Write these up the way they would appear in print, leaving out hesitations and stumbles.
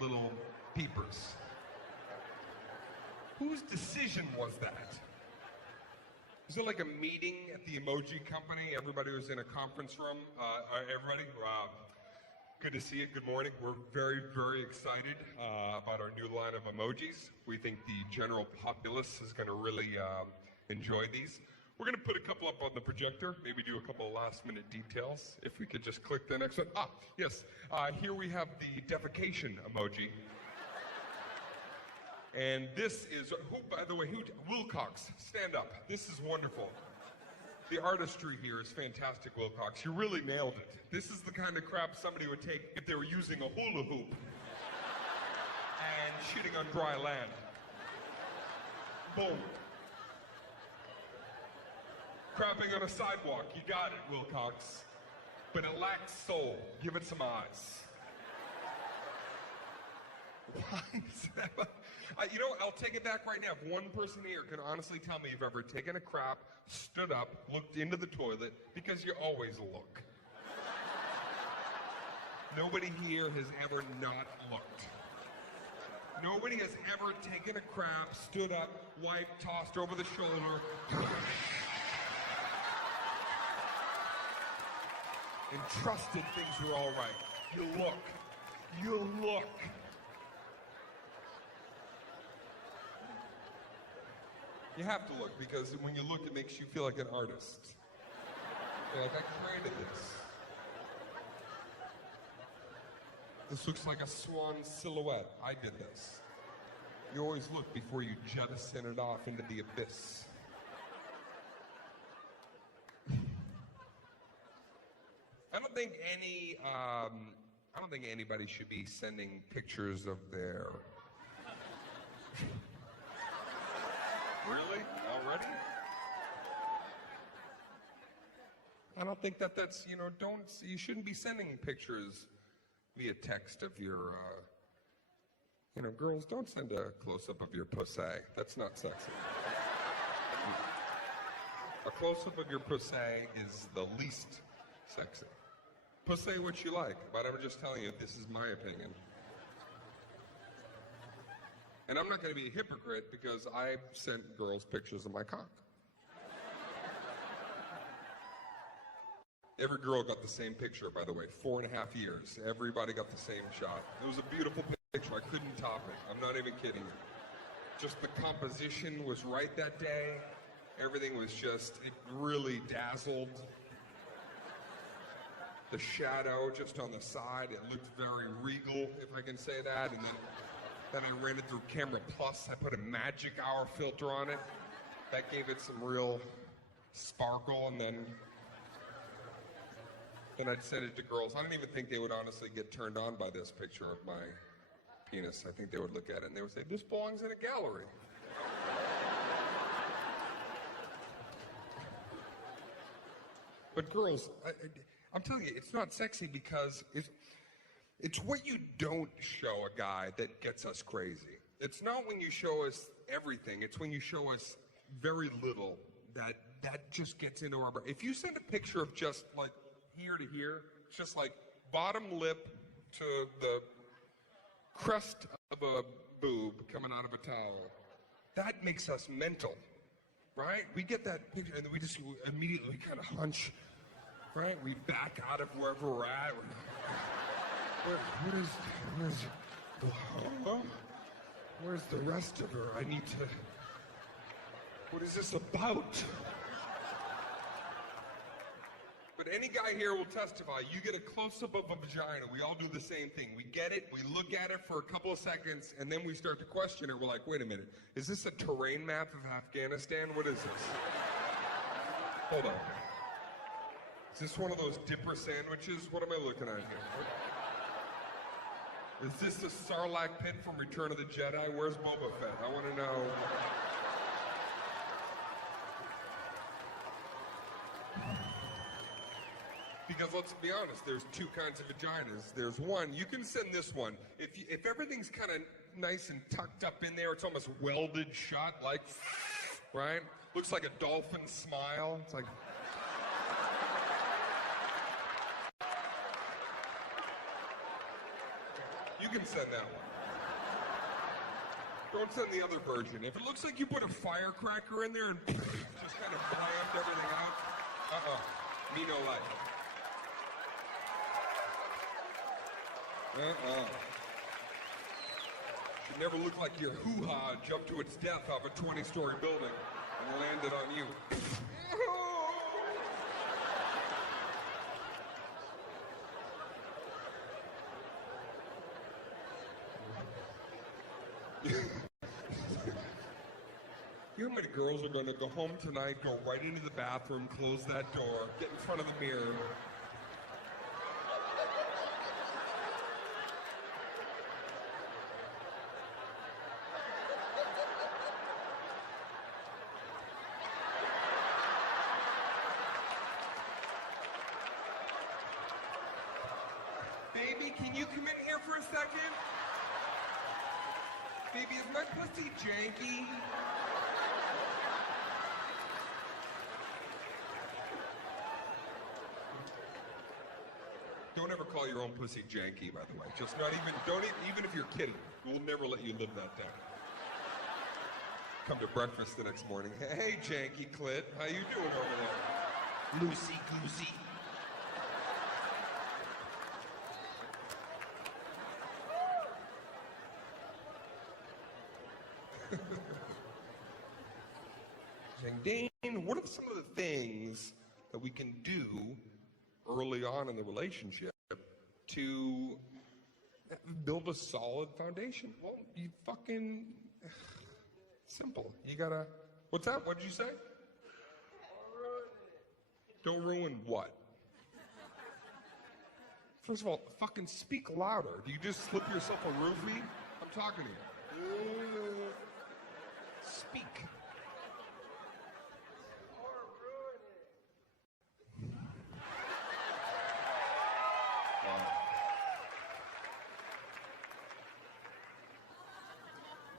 little peepers. Whose decision was that? Was it like a meeting at the emoji company? Everybody was in a conference room. Everybody, good to see you. Good morning. We're very, very excited about our new line of emojis. We think the general populace is going to really enjoy these. We're going to put a couple up on the projector, maybe do a couple of last-minute details. If we could just click the next one. Yes. Here we have the defecation emoji. And this is, by the way, Wilcox, stand up. This is wonderful. The artistry here is fantastic, Wilcox. You really nailed it. This is the kind of crap somebody would take if they were using a hula hoop and shitting on dry land. Boom. Crapping on a sidewalk. You got it, Wilcox. But it lacks soul. Give it some eyes. Why is that? I'll take it back right now. If one person here can honestly tell me you've ever taken a crap, stood up, looked into the toilet, because you always look. Nobody here has ever not looked. Nobody has ever taken a crap, stood up, wiped, tossed over the shoulder, and trusted things were all right. You look. You look. You have to look, because when you look, it makes you feel like an artist. You're like, I created this. This looks like a swan silhouette. I did this. You always look before you jettison it off into the abyss. I don't think anybody should be sending pictures of their... Really? Already? I don't think that's, you shouldn't be sending pictures via text of your, girls, don't send a close-up of your pussy. That's not sexy. A close-up of your pussy is the least sexy. Pussy what you like, but I'm just telling you, this is my opinion. And I'm not going to be a hypocrite, because I sent girls pictures of my cock. Every girl got the same picture, by the way. 4.5 years. Everybody got the same shot. It was a beautiful picture. I couldn't top it. I'm not even kidding you. Just the composition was right that day. Everything was just, it really dazzled. The shadow just on the side, it looked very regal, if I can say that. And then I ran it through Camera Plus. I put a magic hour filter on it. That gave it some real sparkle, and then I'd send it to girls. I don't even think they would honestly get turned on by this picture of my penis. I think they would look at it and they would say, this belongs in a gallery. But girls, I'm telling you, it's not sexy, because it's what you don't show a guy that gets us crazy. It's not when you show us everything. It's when you show us very little that just gets into our brain. If you send a picture of just like here to here, just like bottom lip to the crest of a boob coming out of a towel, that makes us mental, right? We get that picture and we just immediately kind of hunch, right? We back out of wherever we're at. Where's the rest of her? What is this about? But any guy here will testify, you get a close-up of a vagina, we all do the same thing. We get it, we look at it for a couple of seconds, and then we start to question it. We're like, wait a minute, is this a terrain map of Afghanistan? What is this? Hold on. Is this one of those dipper sandwiches? What am I looking at here? Is this the Sarlacc pit from Return of the Jedi? Where's Boba Fett? I want to know. Because let's be honest, there's two kinds of vaginas. There's one, you can send this one. If everything's kind of nice and tucked up in there, it's almost welded shut, like, right? Looks like a dolphin smile. It's like... You can send that one. Don't send the other version. If it looks like you put a firecracker in there and just kind of blammed everything out, me no like. Should never look like your hoo-ha jumped to its death off a 20-story building and landed on you. You know how many girls are going to go home tonight, go right into the bathroom, close that door, get in front of the mirror. Baby, can you come in here for a second? Baby, is my pussy janky? Don't ever call your own pussy janky, by the way. Just not even, even if you're kidding. We'll never let you live that down. Come to breakfast the next morning. Hey, janky clit, how you doing over there? Loosey-goosey. Saying, Dane, what are some of the things that we can do early on in the relationship to build a solid foundation? Well, you fucking simple. You gotta. What's that? What did you say? Don't ruin what? First of all, fucking speak louder. Do you just slip yourself a roofie? I'm talking to you. Speak.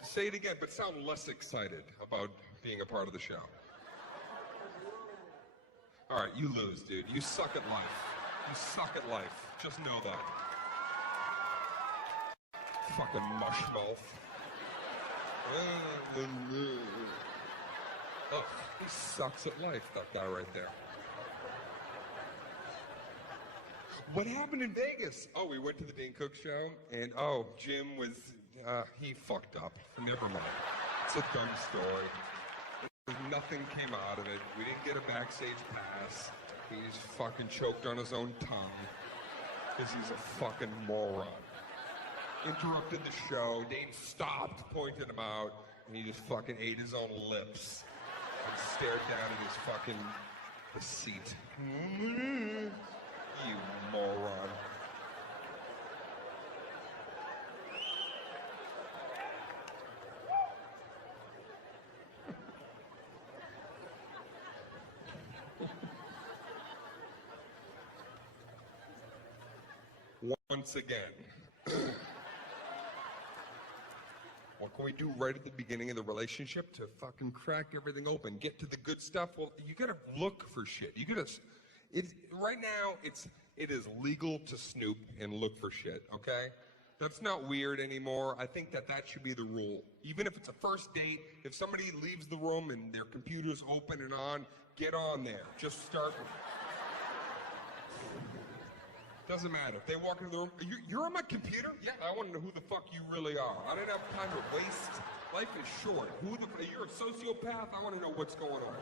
Say it again, but sound less excited about being a part of the show. All right, you lose, dude. You suck at life. You suck at life. Just know that. Fucking mushmouth. Oh, he sucks at life, that guy right there. What happened in Vegas? Oh, we went to the Dane Cook show, and Jim was, he fucked up. Never mind. It's a dumb story. Nothing came out of it. We didn't get a backstage pass. He just fucking choked on his own tongue because he's a fucking moron. Interrupted the show. Dane stopped pointing him out, and he just fucking ate his own lips and stared down at his fucking seat. You moron. Once again, what can we do right at the beginning of the relationship to fucking crack everything open, get to the good stuff? Well, you gotta look for shit. You gotta, right now, it is legal to snoop and look for shit, okay? That's not weird anymore. I think that should be the rule. Even if it's a first date, if somebody leaves the room and their computer's open and on, get on there. Just start. Doesn't matter. If they walk into the room, you're on my computer? Yeah, I want to know who the fuck you really are. I don't have time to waste. Life is short. You're a sociopath? I want to know what's going on.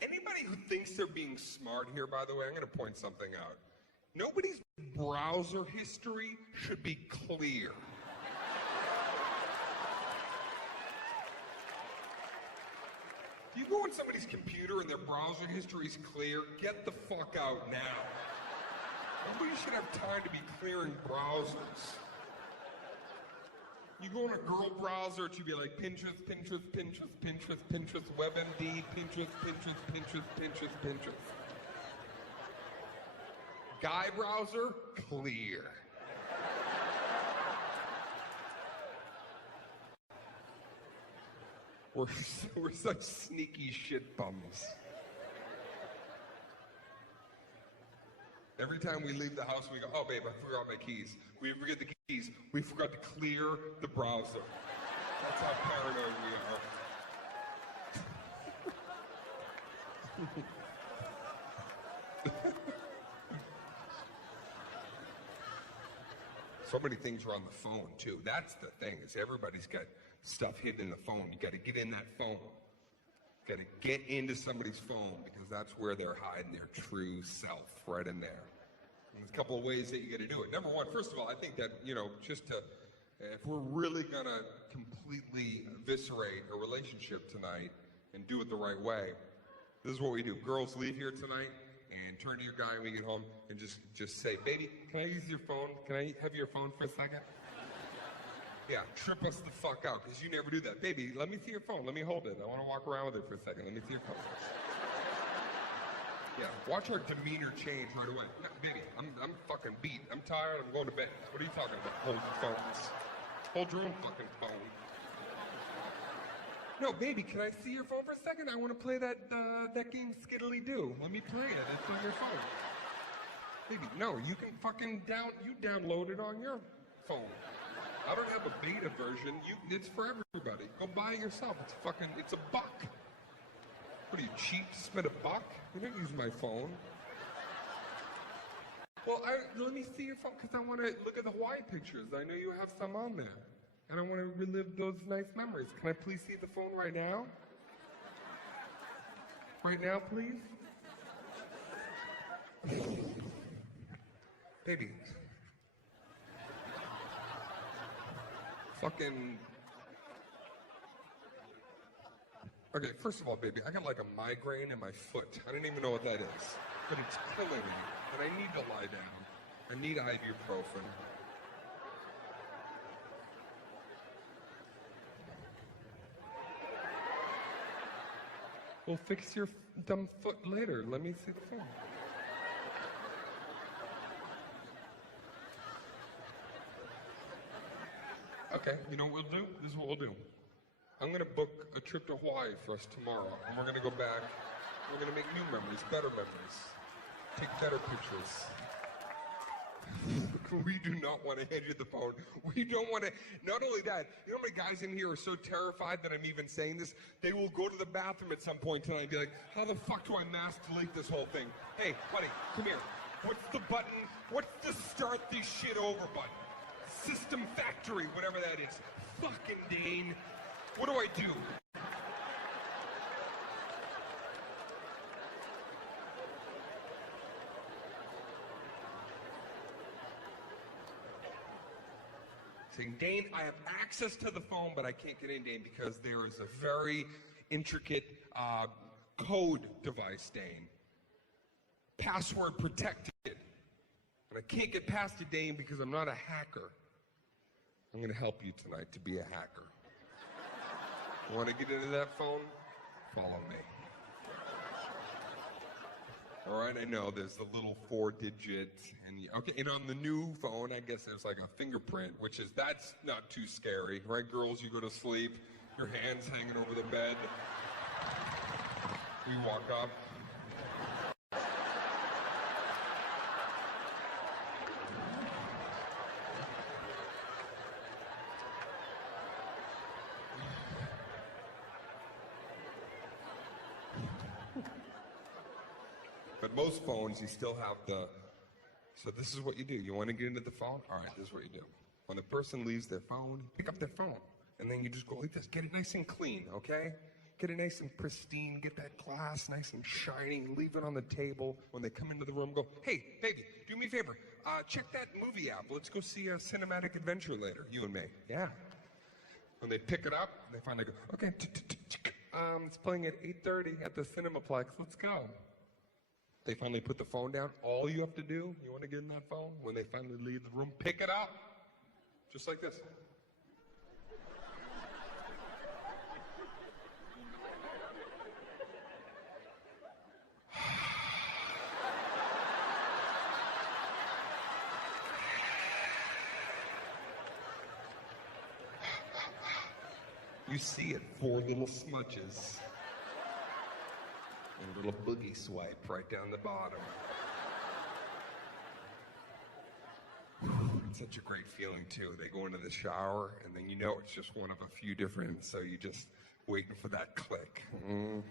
Anybody who thinks they're being smart here, by the way, I'm going to point something out. Nobody's browser history should be clear. If you go on somebody's computer and their browser history is clear, get the fuck out now. Nobody should have time to be clearing browsers. You go on a girl browser, it should be like Pinterest, Pinterest, Pinterest, Pinterest, Pinterest, WebMD, Pinterest, Pinterest, Pinterest, Pinterest, Pinterest. Guy browser, clear. We're such sneaky shit bums. Every time we leave the house, we go, oh, babe, I forgot my keys. We forget the keys. We forgot to clear the browser. That's how paranoid we are. So many things are on the phone, too. That's the thing, is everybody's got stuff hidden in the phone. You got to get in that phone. You got to get into somebody's phone because that's where they're hiding their true self, right in there. And there's a couple of ways that you got to do it. Number one, first of all, I think that, just to, if we're really going to completely eviscerate a relationship tonight and do it the right way, this is what we do. Girls, leave here tonight and turn to your guy when we get home and just say, baby, can I use your phone? Can I have your phone for a second? Yeah, trip us the fuck out, because you never do that. Baby, let me see your phone. Let me hold it. I want to walk around with it for a second. Let me see your phone. Yeah, watch our demeanor change right away. Yeah, baby, I'm fucking beat. I'm tired. I'm going to bed. What are you talking about? Hold your phones. Hold your own fucking phone. No, baby, can I see your phone for a second? I want to play that game Skiddly Doo. Let me play it. It's on your phone. Baby, no, you can fucking download it on your phone. I don't have a beta version. It's for everybody. Go buy it yourself. It's a buck. What are you, cheap to spend a buck? You don't use my phone. Well, let me see your phone, because I want to look at the Hawaii pictures. I know you have some on there. And I want to relive those nice memories. Can I please see the phone right now? Right now, please? Baby. Fucking... Okay, first of all, baby, I got like a migraine in my foot. I didn't even know what that is. But it's killing me. And I need to lie down. I need ibuprofen. We'll fix your dumb foot later. Let me see the phone. Okay, you know what we'll do? This is what we'll do. I'm going to book a trip to Hawaii for us tomorrow. And we're going to go back. We're going to make new memories, better memories. Take better pictures. We do not want to hand you the phone. We don't want to. Not only that, you know how many guys in here are so terrified that I'm even saying this? They will go to the bathroom at some point tonight and be like, how the fuck do I mass delete this whole thing? Hey, buddy, come here. What's the button? What's the start this shit over button? System Factory, whatever that is. Fucking Dane. What do I do? Saying, Dane, I have access to the phone, but I can't get in, Dane, because there is a very intricate code device, Dane. Password protected. And I can't get past it, Dane, because I'm not a hacker. I'm going to help you tonight to be a hacker. Want to get into that phone? Follow me. All right, I know there's the little 4-digit, and on the new phone, I guess there's like a fingerprint, that's not too scary, right, girls? You go to sleep, your hand's hanging over the bed. We walk up. But most phones, you still have so this is what you do. You want to get into the phone? All right, this is what you do. When the person leaves their phone, pick up their phone. And then you just go like this. Get it nice and clean, okay? Get it nice and pristine. Get that glass nice and shiny. Leave it on the table. When they come into the room, go, hey, baby, do me a favor. Check that movie app. Let's go see a cinematic adventure later, you and me. Yeah. When they pick it up, they finally go, okay, it's playing at 8:30 at the Cinemaplex. Let's go. They finally put the phone down. All you have to do, you want to get in that phone? When they finally leave the room, pick it up. Just like this. You see it, 4 little smudges. And a little boogie swipe right down the bottom. It's such a great feeling too. They go into the shower, and then you know it's just one of a few different, so you just waiting for that click. Nothing.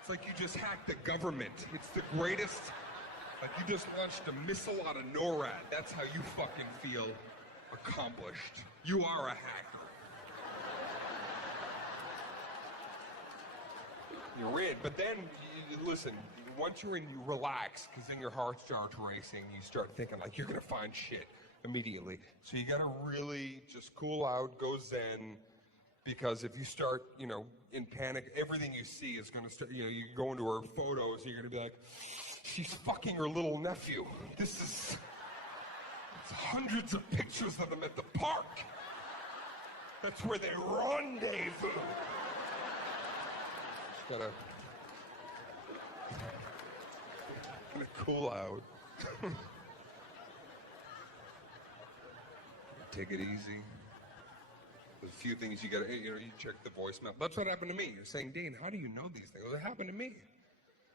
It's like you just hacked the government. It's the greatest. Like you just launched a missile out of NORAD. That's how you fucking feel accomplished. You are a hacker. You're in. But then, listen, once you're in, you relax, because then your heart starts racing. You start thinking like you're going to find shit immediately. So you got to really just cool out, go zen. Because if you start, in panic, everything you see is going to start, you go into her photos and you're going to be like, she's fucking her little nephew. It's hundreds of pictures of them at the park. That's where they rendezvous. Just gotta cool out. Take it easy. There's a few things you gotta, you check the voicemail. That's what happened to me. You're saying, Dane, how do you know these things? Well, it happened to me.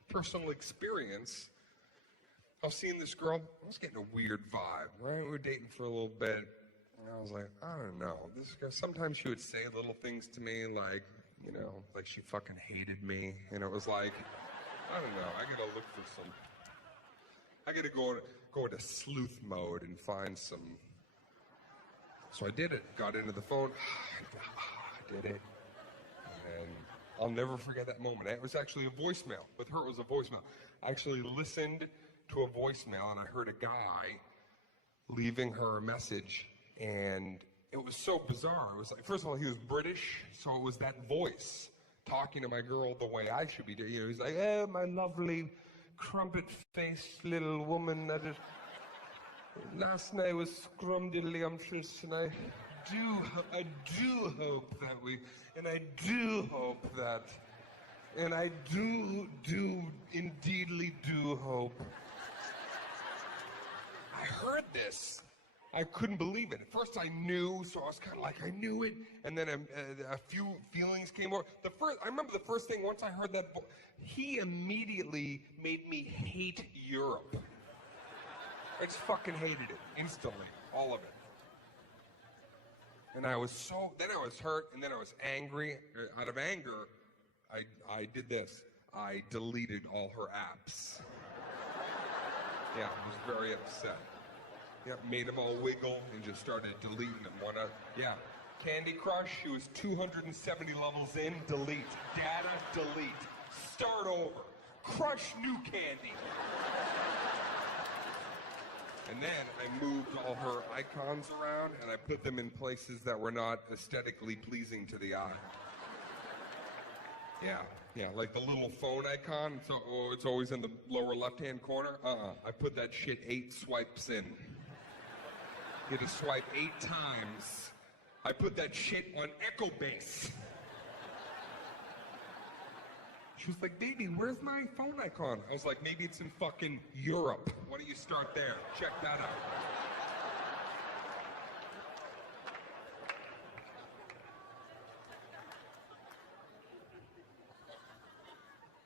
Personal experience. I was seeing this girl, I was getting a weird vibe, right? We were dating for a little bit, and I was like, I don't know. This girl, sometimes she would say little things to me, like, like she fucking hated me. And it was like, I don't know, I gotta look for some, I gotta go into sleuth mode and find some. So I did it, got into the phone, I did it, and I'll never forget that moment. It was actually a voicemail. With her, it was a voicemail. I actually listened to a voicemail, and I heard a guy leaving her a message, and it was so bizarre. It was like, first of all, he was British, so it was that voice talking to my girl the way I should be doing. He's like, oh, my lovely crumpet-faced little woman that is... Last night was scrumdiddlyumptious, and I do hope that we, and I do hope that, and I do indeedly do hope. I heard this. I couldn't believe it. At first I knew, so I was kind of like, I knew it, and then a few feelings came over. I remember the first thing, once I heard that, he immediately made me hate Europe. I just fucking hated it instantly, all of it. And I was then I was hurt, and then I was angry. Out of anger, I did this. I deleted all her apps. Yeah, I was very upset. Yeah, made them all wiggle and just started deleting them. Candy Crush, she was 270 levels in, delete. Data, delete. Start over. Crush new candy. And then I moved all her icons around, and I put them in places that were not aesthetically pleasing to the eye. Yeah, like the little phone icon, so it's always in the lower left-hand corner. I put that shit 8 swipes in. You had to swipe 8 times. I put that shit on Echo Base. She was like, baby, where's my phone icon? I was like, maybe it's in fucking Europe. Why don't you start there? Check that out.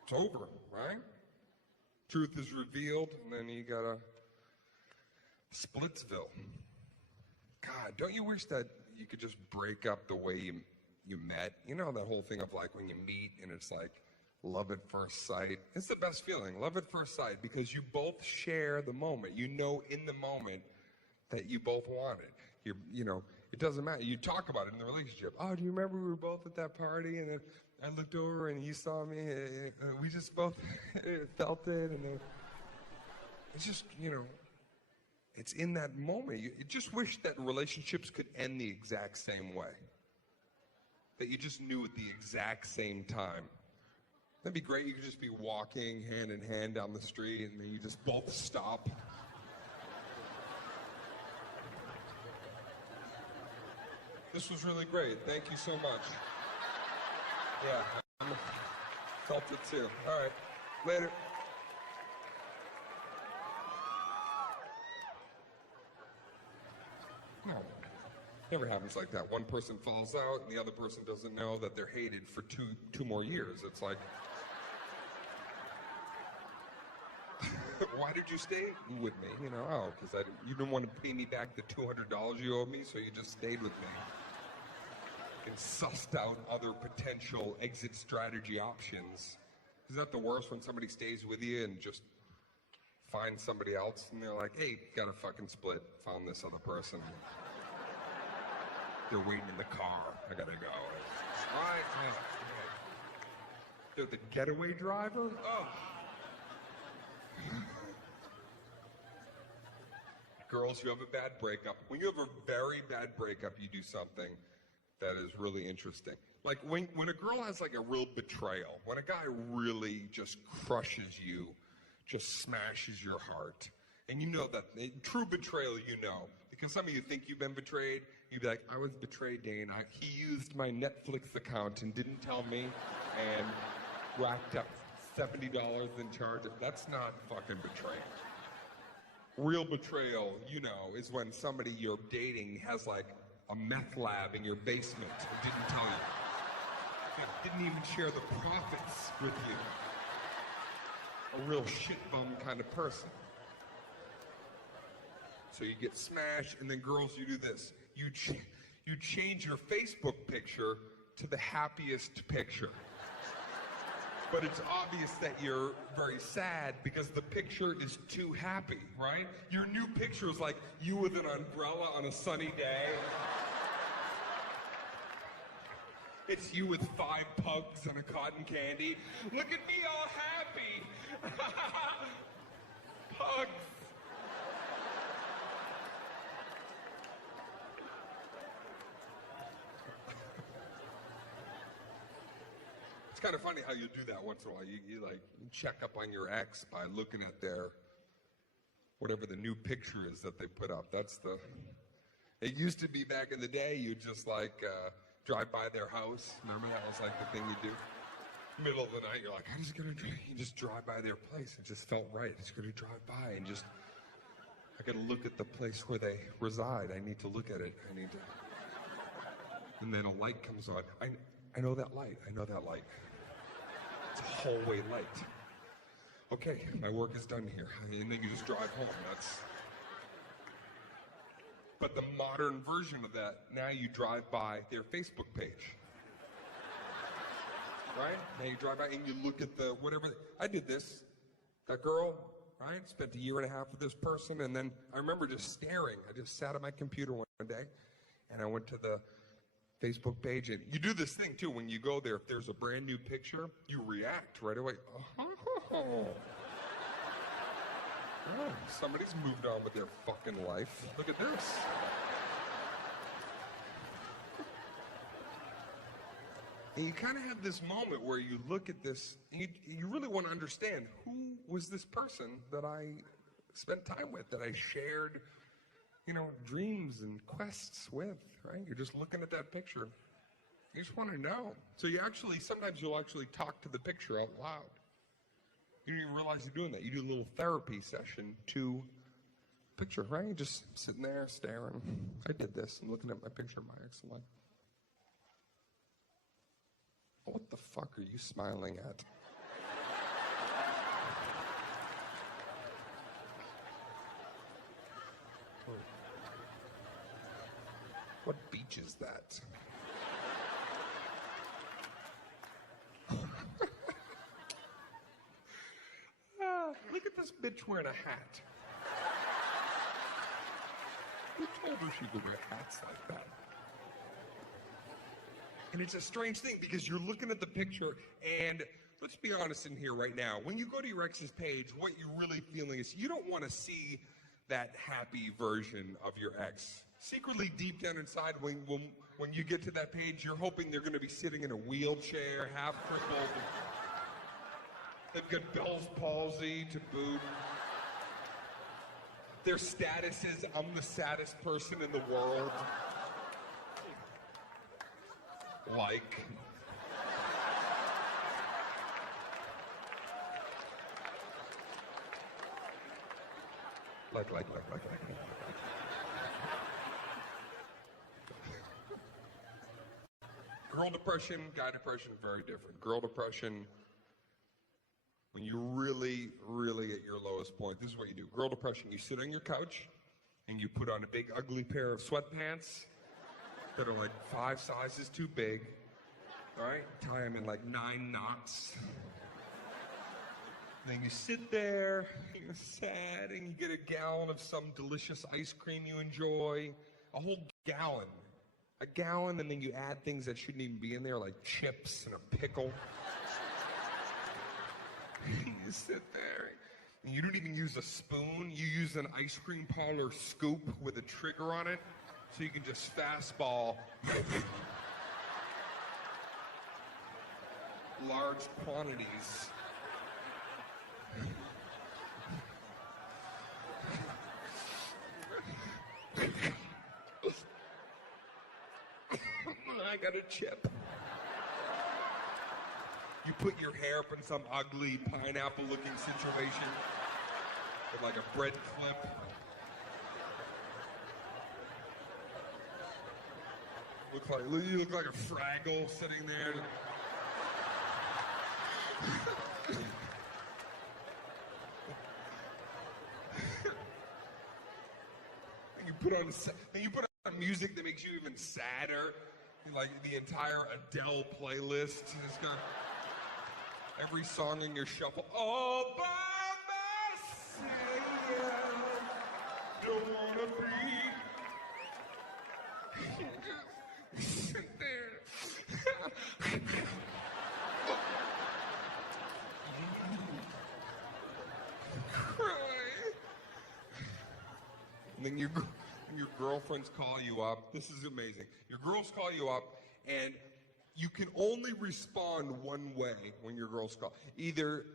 It's over, right? Truth is revealed, and then you got a Splitsville. God, don't you wish that you could just break up the way you met? You know that whole thing of like when you meet and it's like love at first sight. It's the best feeling, love at first sight, because you both share the moment. You know in the moment that you both want it. It doesn't matter. You talk about it in the relationship. Oh, do you remember we were both at that party and then I looked over and you saw me, we just both felt it, and then it's just, it's in that moment. You just wish that relationships could end the exact same way. That you just knew at the exact same time. That'd be great. You could just be walking hand in hand down the street and then you just both stop. This was really great. Thank you so much. Yeah, I felt it too. All right, later. No. Never happens like that. One person falls out and the other person doesn't know that they're hated for two more years. It's like, why did you stay with me? You know, oh, because you didn't want to pay me back the $200 you owed me, so you just stayed with me. And sussed out other potential exit strategy options. Is that the worst when somebody stays with you and just finds somebody else and they're like, hey, gotta fucking split, found this other person. They're waiting in the car, I gotta go. Right? Yeah. They're the getaway driver? Oh. Girls, you have a bad breakup. When you have a very bad breakup, you do something that is really interesting. Like when a girl has like a real betrayal, when a guy really just crushes you, just smashes your heart, and you know that true betrayal, you know, because some of you think you've been betrayed. You'd be like, I was betrayed, Dane. He used my Netflix account and didn't tell me, and racked up $70 in charges. That's not fucking betrayal. Real betrayal, you know, is when somebody you're dating has like a meth lab in your basement and didn't tell you. Didn't even share the profits with you. A real shit bum kind of person. So you get smashed, and then girls, you do this. You change your Facebook picture to the happiest picture. But it's obvious that you're very sad because the picture is too happy, right? Your new picture is like you with an umbrella on a sunny day. It's you with 5 pugs and a cotton candy. Look at me all happy. Pugs. It's kind of funny how you do that once in a while. You check up on your ex by looking at their, whatever the new picture is that they put up. It used to be back in the day, you just drive by their house. Remember that was like the thing you do? Middle of the night, you're like, I'm just gonna drive by their place. It just felt right. It's gonna drive by and I gotta look at the place where they reside. I need to look at it. And then a light comes on. I know that light. It's a hallway light. Okay, my work is done here. And then you just drive home. But the modern version of that, now you drive by their Facebook page. Right? Now you drive by and you look at whatever. I did this. That girl, right? Spent a year and a half with this person, and then I remember just staring. I just sat at my computer one day, and I went to the Facebook page, and you do this thing too when you go there. If there's a brand new picture, you react right away. Oh, somebody's moved on with their fucking life. Look at this. And you kind of have this moment where you look at this, and you really want to understand, who was this person that I spent time with, that I shared, dreams and quests with, right? You're just looking at that picture. You just want to know. So sometimes you'll actually talk to the picture out loud. You don't even realize you're doing that. You do a little therapy session to picture, right? You're just sitting there staring. I did this. I'm looking at my picture of my ex-wife. What the fuck are you smiling at? What beach is that? Look at this bitch wearing a hat. Who told her she could wear hats like that? And it's a strange thing because you're looking at the picture, and let's be honest in here right now. When you go to your ex's page, what you're really feeling is you don't want to see that happy version of your ex. Secretly, deep down inside, when you get to that page, you're hoping they're going to be sitting in a wheelchair, half crippled. They've got Bell's palsy to boot. Their status is, I'm the saddest person in the world. Like. Girl depression, guy depression, very different. Girl depression, when you're really, really at your lowest point, this is what you do. Girl depression, you sit on your couch and you put on a big ugly pair of sweatpants that are like 5 sizes too big, right? Tie them in like 9 knots. And then you sit there, you're sad, and you get a gallon of some delicious ice cream you enjoy. A whole gallon. A gallon, and then you add things that shouldn't even be in there, like chips and a pickle. You sit there, and you don't even use a spoon. You use an ice cream parlor scoop with a trigger on it, so you can just fastball large quantities. I got a chip. You put your hair up in some ugly pineapple-looking situation with like a bread clip. You look like a Fraggle sitting there. And you put on music that makes you even sadder. Like the entire Adele playlist. It's got every song in your shuffle. All by myself. Don't wanna be. Just sit there. Cry. And then your girlfriends call you up. This is amazing. Your girls call you up, and you can only respond one way when your girls call. Either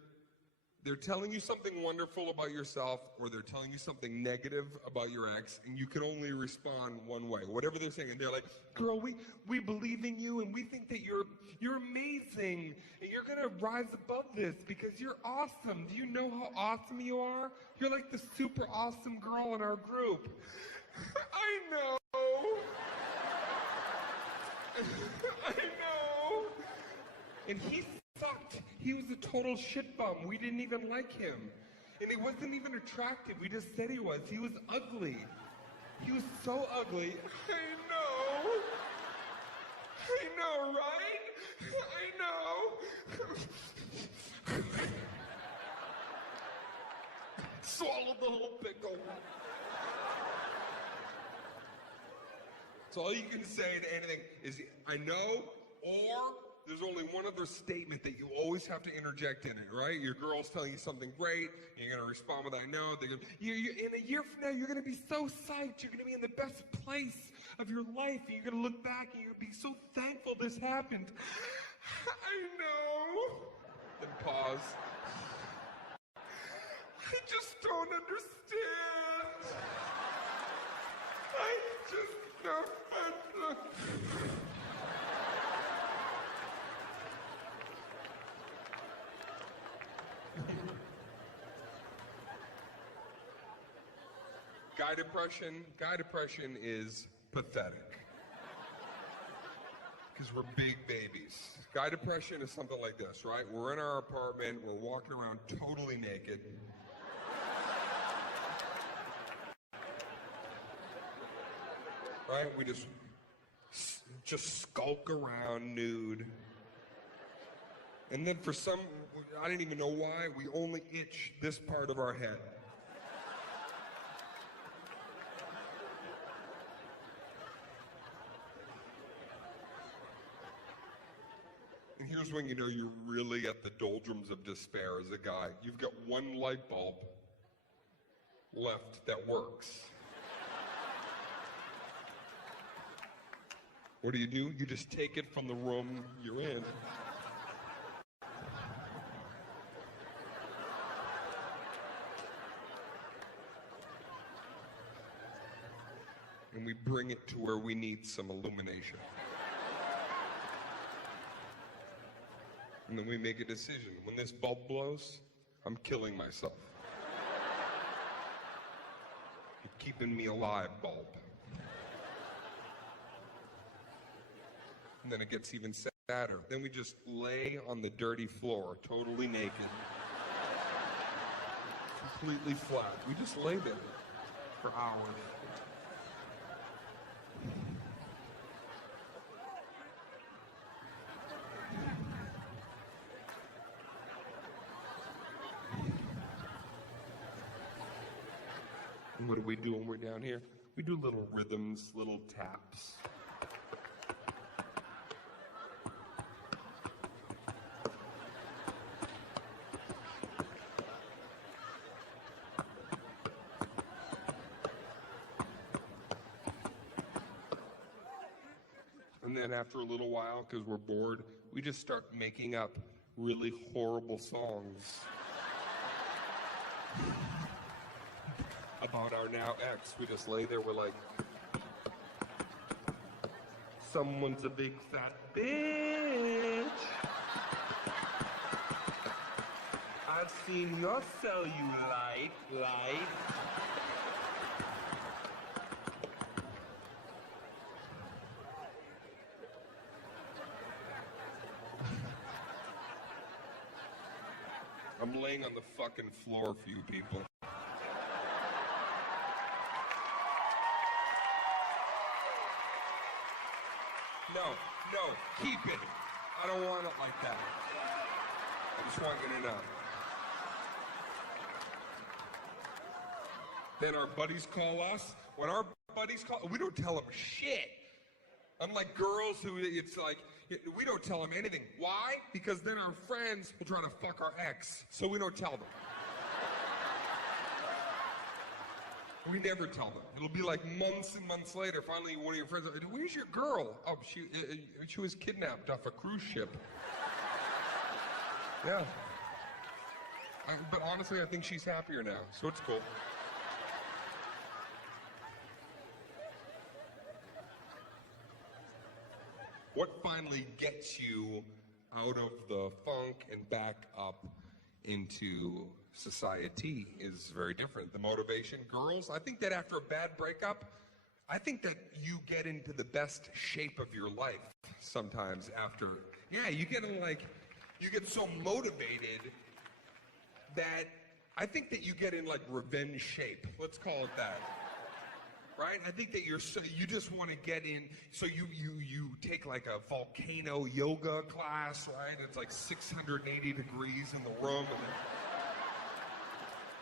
they're telling you something wonderful about yourself, or they're telling you something negative about your ex, and you can only respond one way. Whatever they're saying, and they're like, "Girl, we believe in you, and we think that you're amazing, and you're gonna rise above this because you're awesome. Do you know how awesome you are? You're like the super awesome girl in our group." I know. I know. And he sucked. He was a total shit bum. We didn't even like him. And he wasn't even attractive. We just said he was. He was ugly. He was so ugly. I know. I know, right? I know. Swallow the whole pickle. So all you can say to anything is, I know, or there's only one other statement that you always have to interject in it, right? Your girl's telling you something great, and you're going to respond with, I know. In a year from now, you're going to be so psyched. You're going to be in the best place of your life, and you're going to look back, and you're going to be so thankful this happened. I know. Then pause. I just don't understand. I just don't. Guy depression is pathetic. Because we're big babies. Guy depression is something like this, right? We're in our apartment, we're walking around totally naked. Right? We just skulk around nude. And then I didn't even know why, we only itch this part of our head. And here's when you know you're really at the doldrums of despair as a guy. You've got one light bulb left that works. What do? You just take it from the room you're in. And we bring it to where we need some illumination. And then we make a decision. When this bulb blows, I'm killing myself. You're keeping me alive, bulb. And then it gets even sadder. Then we just lay on the dirty floor, totally naked. Completely flat. We just lay there for hours. And what do we do when we're down here? We do little rhythms, little taps. And then after a little while, because we're bored, we just start making up really horrible songs about our now ex. We just lay there, we're like, someone's a big fat bitch. I've seen your cellulite, light. I'm laying on the fucking floor for you people. No, keep it. I don't want it like that. I just want you to know. Then our buddies call us. When our buddies call, we don't tell them shit. Unlike girls who, it's like, we don't tell them anything. Why? Because then our friends will try to fuck our ex, so we don't tell them. We never tell them. It'll be like months and months later, finally one of your friends will say, where's your girl? Oh, she was kidnapped off a cruise ship. Yeah. But honestly, I think she's happier now, so it's cool. What finally gets you out of the funk and back up into society is very different. The motivation, girls, I think that after a bad breakup, I think that you get into the best shape of your life sometimes after. Yeah, you get so motivated that I think that you get in like revenge shape. Let's call it that. Right? I think that you just want to get in, so you take like a volcano yoga class, right? It's like 680 degrees in the room. And then,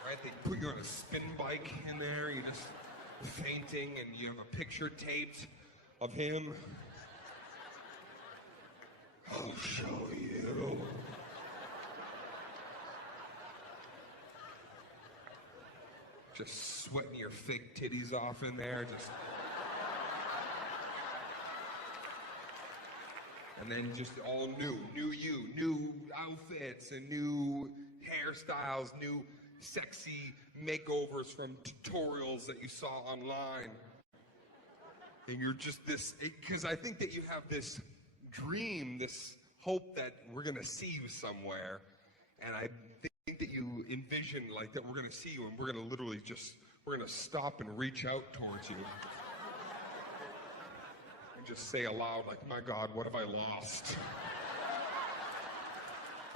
right? They put you on a spin bike in there, you're just fainting, and you have a picture taped of him. I'll show you. Just sweating your fake titties off in there, just. And then just all new you, new outfits and new hairstyles, new sexy makeovers from tutorials that you saw online. And you're just this, because I think that you have this dream, this hope that we're gonna see you somewhere. And I think that you envision like that we're going to see you and we're going to literally we're going to stop and reach out towards you. And just say aloud like, my God, what have I lost?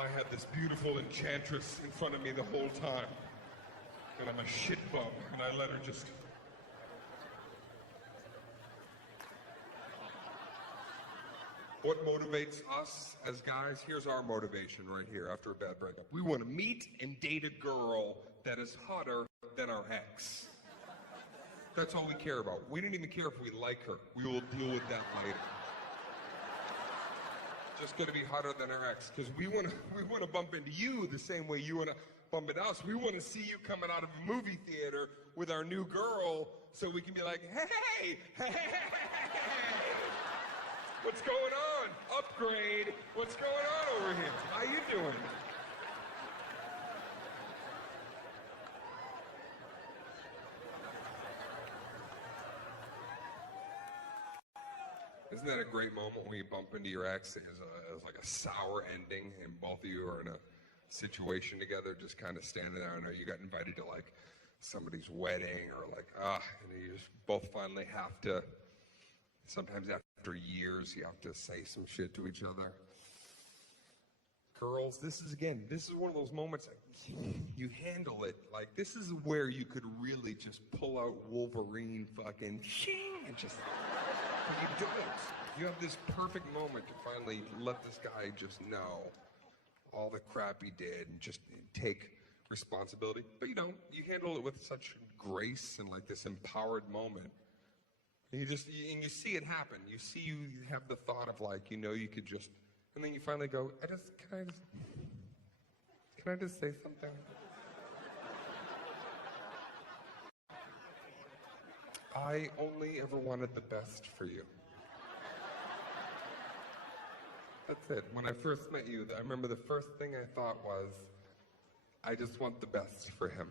I had this beautiful enchantress in front of me the whole time. And I'm a shit bum and I let her just... What motivates us as guys? Here's our motivation right here after a bad breakup. We want to meet and date a girl that is hotter than our ex. That's all we care about. We don't even care if we like her. We will deal with that later. Just going to be hotter than our ex, because we want to bump into you the same way you want to bump into us. We want to see you coming out of a movie theater with our new girl, so we can be like, hey. What's going on? Upgrade. What's going on over here? How you doing? Isn't that a great moment when you bump into your ex as like a sour ending and both of you are in a situation together, just kind of standing there? I know you got invited to like somebody's wedding or like, and you just both finally have to Sometimes after years, you have to say some shit to each other. Girls, this is one of those moments you handle it. Like, this is where you could really just pull out Wolverine fucking and just, but you don't. You have this perfect moment to finally let this guy just know all the crap he did and just take responsibility. But you don't. You handle it with such grace and like this empowered moment. And you see it happen. You have the thought of like, you could just, and then you finally go, can I just say something? I only ever wanted the best for you. That's it. When I first met you, I remember the first thing I thought was, I just want the best for him.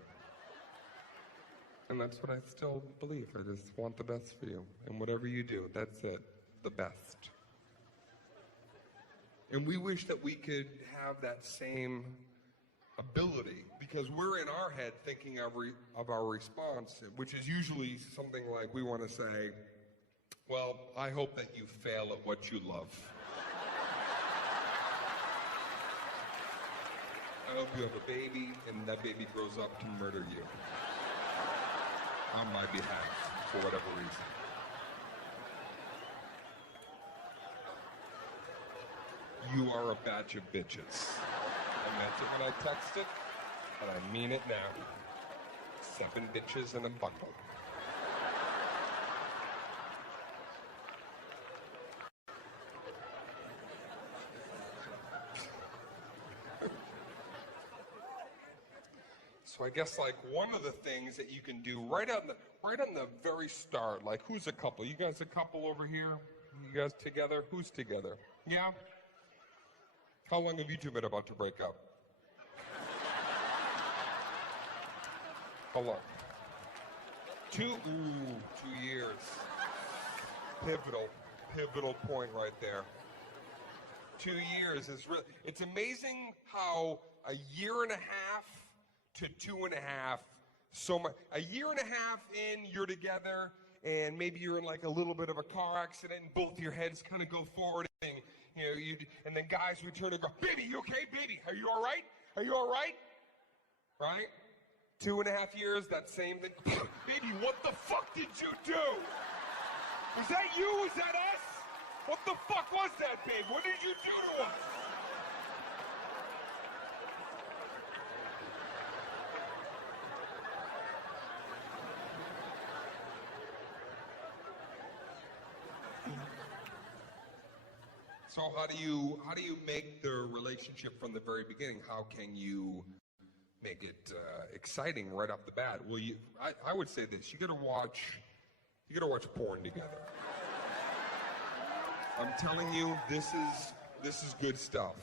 And that's what I still believe. I just want the best for you. And whatever you do, that's it. The best. And we wish that we could have that same ability, because we're in our head thinking of our response, which is usually something like we want to say, well, I hope that you fail at what you love. I hope you have a baby and that baby grows up to murder you on my behalf for whatever reason. You are a batch of bitches. I meant it when I texted, and I mean it now. 7 bitches in a bundle. So I guess like one of the things that you can do right on the very start, like who's a couple? You guys a couple over here? You guys together? Who's together? Yeah? How long have you two been about to break up? How long? 2 years. Pivotal point right there. 2 years is really, it's amazing how a year and a half to 2.5, so much. A year and a half in, you're together, and maybe you're in like a little bit of a car accident, and both your heads kind of go forward, and and then guys return and go, baby, you okay, baby? Are you all right? Are you all right? Right? 2.5 years, that same thing. Baby, what the fuck did you do? Was that you? Was that us? What the fuck was that, babe? What did you do to us? So how do you make the relationship from the very beginning? How can you make it exciting right off the bat? Well, I would say this: you gotta watch porn together. I'm telling you, this is good stuff.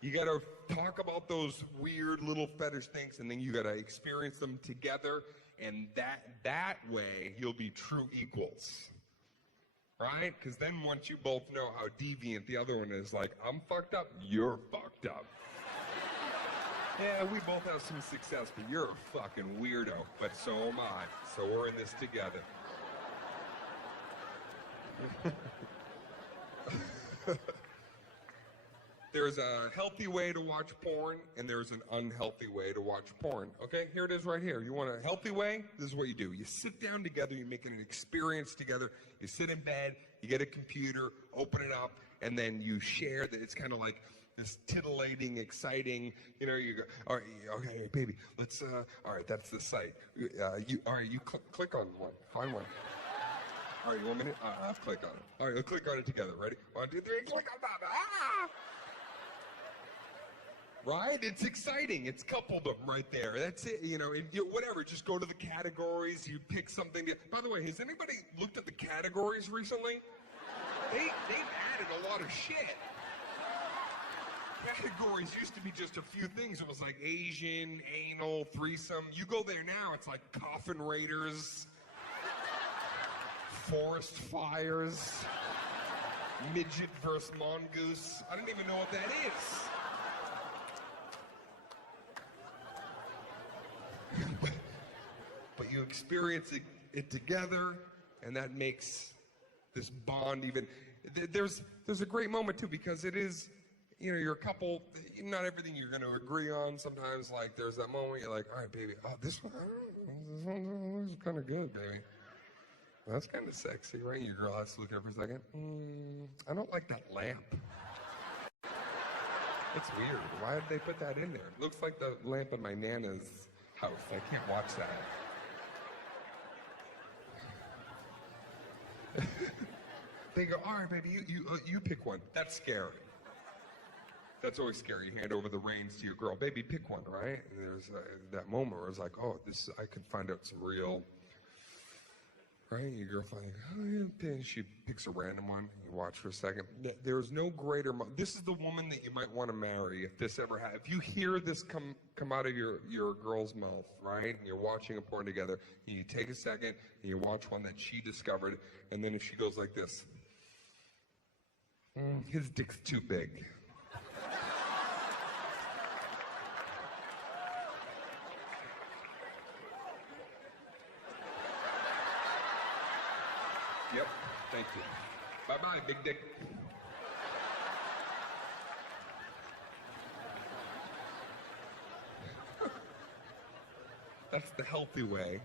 You gotta talk about those weird little fetish things, and then you gotta experience them together, and that way you'll be true equals. Right? Because then once you both know how deviant the other one is, like, I'm fucked up, you're fucked up. Yeah, we both have some success, but you're a fucking weirdo. But so am I. So we're in this together. There's a healthy way to watch porn, and there's an unhealthy way to watch porn. Okay, here it is right here. You want a healthy way? This is what you do. You sit down together, you make it an experience together. You sit in bed, you get a computer, open it up, and then you share that. It's kind of like this titillating, exciting, you go, all right, okay, baby, let's, all right, that's the site. You click on one, find one. All right, you want me to, I'll click on it. All right, we'll click on it together. Ready? 1, 2, 3, click on that. Ah! Right? It's exciting. It's coupledom right there. That's it. Whatever. Just go to the categories. You pick something. By the way, has anybody looked at the categories recently? They've added a lot of shit. Categories used to be just a few things. It was like Asian, anal, threesome. You go there now, it's like coffin raiders, forest fires, midget versus mongoose. I don't even know what that is. But you experience it together, and that makes this bond even. There's a great moment too, because it is, you're a couple, not everything you're going to agree on. Sometimes, like, there's that moment you're like, all right, baby, this one is kind of good, baby. That's kind of sexy, right? Your girl has to look at it for a second. I don't like that lamp. It's weird. Why did they put that in there? It looks like the lamp in my Nana's house. I can't watch that. They go, all right, baby, you pick one. That's scary. That's always scary. You hand over the reins to your girl. Baby, pick one, right? And there's that moment where it's like, oh, I could find out some real... Right? Your girl finally, she picks a random one. You watch for a second. There's no greater... This is the woman that you might want to marry if this ever happens. If you hear this come out of your girl's mouth, right? And you're watching a porn together, and you take a second, and you watch one that she discovered, and then if she goes like this, his dick's too big. Yep, thank you. Bye-bye, big dick. That's the healthy way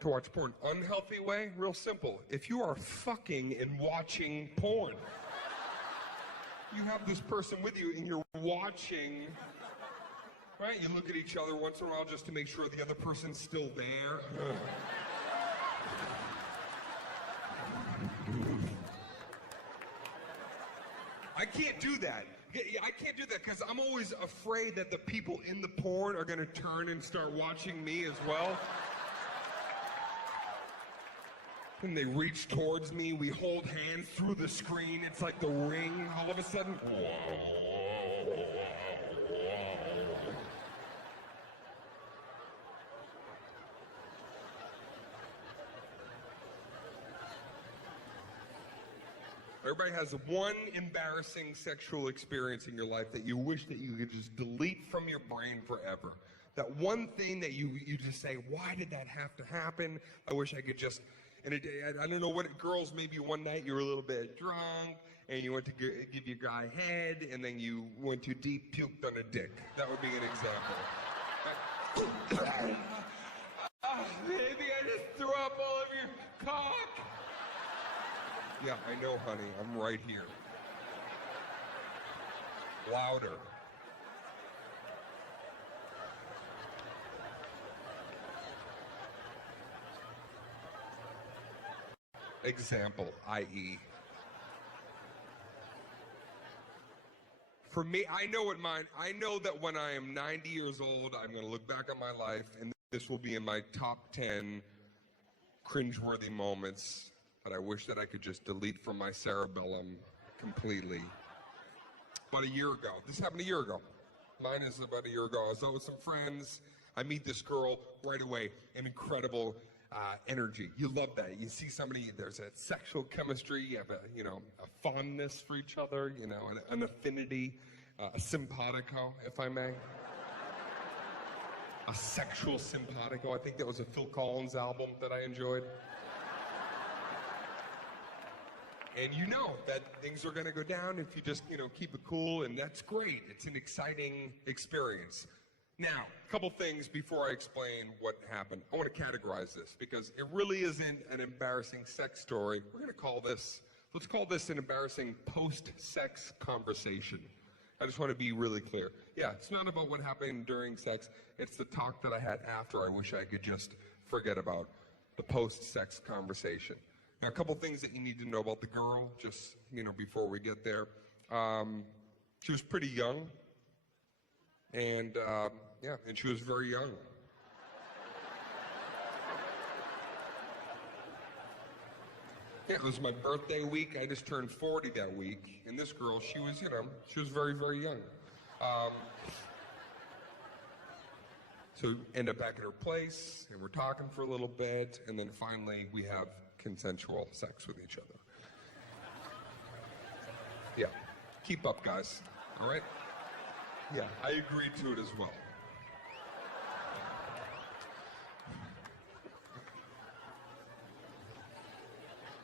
to watch porn. Unhealthy way? Real simple. If you are fucking and watching porn, you have this person with you and you're watching, right? You look at each other once in a while just to make sure the other person's still there. I can't do that. I can't do that because I'm always afraid that the people in the porn are going to turn and start watching me as well. And they reach towards me. We hold hands through the screen. It's like The Ring. All of a sudden, everybody has one embarrassing sexual experience in your life that you wish that you could just delete from your brain forever. That one thing that you just say, why did that have to happen? I wish I could just... And I don't know what... Girls, maybe one night you were a little bit drunk, and you went to give your guy head, and then you went too deep, puked on a dick. That would be an example. Baby, I just threw up all of your cock. Yeah, I know, honey. I'm right here. Louder. Example, i.e. For me, I know that when I am 90 years old, I'm going to look back on my life, and this will be in my top 10 cringeworthy moments that I wish that I could just delete from my cerebellum completely. About a year ago. This happened a year ago. Mine is about a year ago. I was out with some friends. I meet this girl right away. An incredible energy. You love that. You see somebody, there's a sexual chemistry. You have a fondness for each other, an affinity, a simpatico, if I may. A sexual simpatico. I think that was a Phil Collins album that I enjoyed. And you know that things are going to go down if you just, keep it cool, and that's great. It's an exciting experience. Now, a couple things before I explain what happened. I want to categorize this because it really isn't an embarrassing sex story. Let's call this an embarrassing post-sex conversation. I just want to be really clear. Yeah, it's not about what happened during sex. It's the talk that I had after I wish I could just forget about. The post-sex conversation. Now, a couple things that you need to know about the girl, just, before we get there. She was pretty young, and she was very young. Yeah, it was my birthday week. I just turned 40 that week, and this girl, she was very, very young. So end up back at her place, and we're talking for a little bit, and then finally we have consensual sex with each other. Yeah. Keep up, guys. All right? Yeah, I agreed to it as well.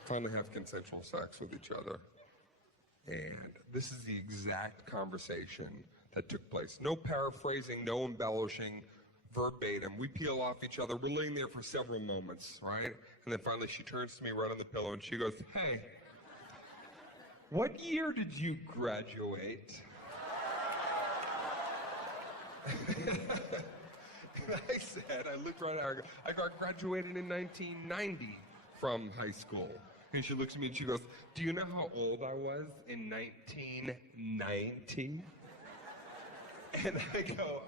finally have consensual sex with each other. And this is the exact conversation that took place. No paraphrasing, no embellishing, verbatim. We peel off each other. We're laying there for several moments, right? And then finally she turns to me right on the pillow and she goes, "Hey, what year did you graduate?" And I said, I looked right at her, I got graduated in 1990 from high school. And she looks at me and she goes, "Do you know how old I was in 1990? And I go,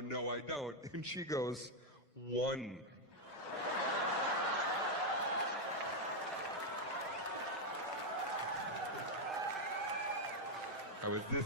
"No, I don't." And she goes, "1." I was this